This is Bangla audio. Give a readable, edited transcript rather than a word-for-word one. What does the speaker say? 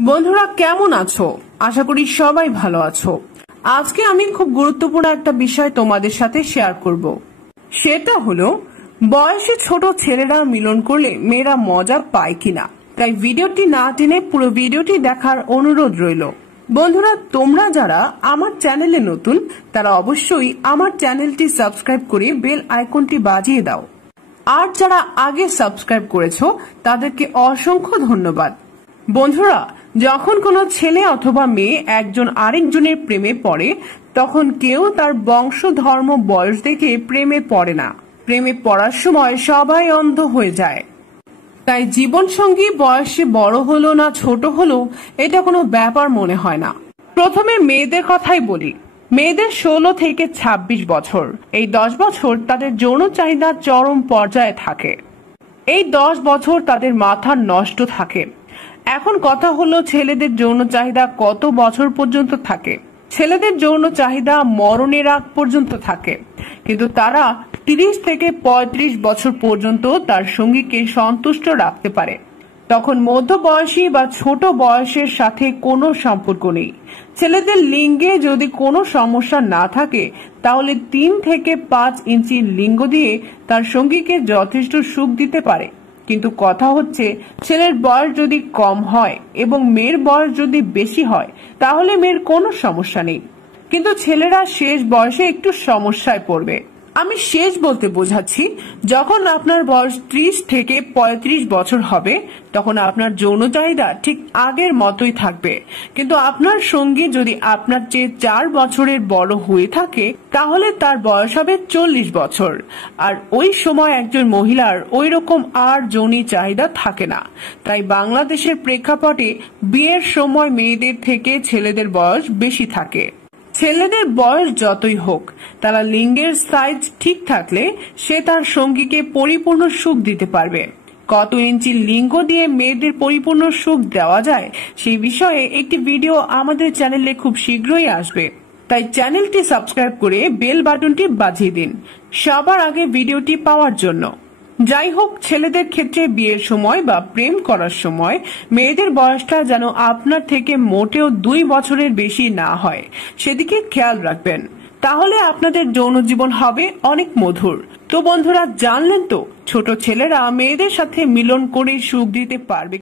বন্ধুরা কেমন আছো? আশা করি সবাই ভালো আছো। আজকে আমি খুব গুরুত্বপূর্ণ একটা বিষয় তোমাদের সাথে শেয়ার করব। সেটা হলো বয়সে ছোট ছেলেরা মিলন করলে মেয়েরা মজা পায় কিনা। তাই ভিডিওটি না টেনে পুরো ভিডিওটি দেখার অনুরোধ রইল। বন্ধুরা, তোমরা যারা আমার চ্যানেলে নতুন তারা অবশ্যই আমার চ্যানেলটি সাবস্ক্রাইব করে বেল আইকনটি বাজিয়ে দাও। আর যারা আগে সাবস্ক্রাইব করেছো তাদেরকে অসংখ্য ধন্যবাদ। বন্ধুরা, যখন কোনো ছেলে অথবা মেয়ে একজন আরেকজনের প্রেমে পড়ে তখন কেউ তার বংশ ধর্ম বয়স দেখে প্রেমে পড়ে না। প্রেমে পড়ার সময় সবাই অন্ধ হয়ে যায়। তাই জীবনসঙ্গী বয়সে বড় হলো না ছোট হলো এটা কোনো ব্যাপার মনে হয় না। প্রথমে মেয়েদের কথাই বলি। মেয়েদের 16 থেকে 26 বছর, এই 10 বছর তাদের যৌন চাহিদা চরম পর্যায়ে থাকে। এই 10 বছর তাদের মাথা নষ্ট থাকে। এখন কথা হলো ছেলেদের যৌন চাহিদা কত বছর পর্যন্ত থাকে। ছেলেদের যৌন চাহিদা মরণের আগ পর্যন্ত থাকে, কিন্তু তারা 30 থেকে 35 বছর পর্যন্ত তার সঙ্গীকে সন্তুষ্ট রাখতে পারে। তখন মধ্যবয়সী বা ছোট বয়সের সাথে কোনো সম্পর্ক নেই। ছেলেদের লিঙ্গে যদি কোনো সমস্যা না থাকে তাহলে 3 থেকে 5 ইঞ্চি লিঙ্গ দিয়ে তার সঙ্গীকে যথেষ্ট সুখ দিতে পারে। কিন্তু কথা হচ্ছে ছেলের বয়স যদি কম হয় এবং মেয়ের বয়স যদি বেশি হয় তাহলে মেয়ের কোনো সমস্যা নেই, কিন্তু ছেলেরা শেষ বয়সে একটু সমস্যায় পড়বে। আমি শেষ বলতে বোঝাচ্ছি, যখন আপনার বয়স 30 থেকে 35 বছর হবে তখন আপনার যৌন চাহিদা ঠিক আগের মতোই থাকবে, কিন্তু আপনার সঙ্গী যদি আপনার চেয়ে 4 বছরের বড় হয়ে থাকে তাহলে তার বয়স হবে 40 বছর। আর ওই সময় একজন মহিলার ওই রকম আর যৌনি চাহিদা থাকে না। তাই বাংলাদেশের প্রেক্ষাপটে বিয়ের সময় মেয়েদের থেকে ছেলেদের বয়স বেশি থাকে। ছেলেদের বয়স যতই হোক, তারা লিঙ্গের সাইজ ঠিক থাকলে সে তার সঙ্গীকে পরিপূর্ণ সুখ দিতে পারবে। কত ইঞ্চি লিঙ্গ দিয়ে মেয়েদের পরিপূর্ণ সুখ দেওয়া যায় সেই বিষয়ে একটি ভিডিও আমাদের চ্যানেলে খুব শীঘ্রই আসবে। তাই চ্যানেলটি সাবস্ক্রাইব করে বেল বাটনটি বাজিয়ে দিন সবার আগে ভিডিওটি পাওয়ার জন্য। যাই হোক, ছেলেদের ক্ষেত্রে বিয়ের সময় বা প্রেম করার সময় মেয়েদের বয়সটা যেন আপনার থেকে মোটেও 2 বছরের বেশি না হয় সেদিকে খেয়াল রাখবেন, তাহলে আপনাদের যৌন জীবন হবে অনেক মধুর। তো বন্ধুরা, জানলেন তো ছোট ছেলেরা মেয়েদের সাথে মিলন করে সুখ দিতে পারবে।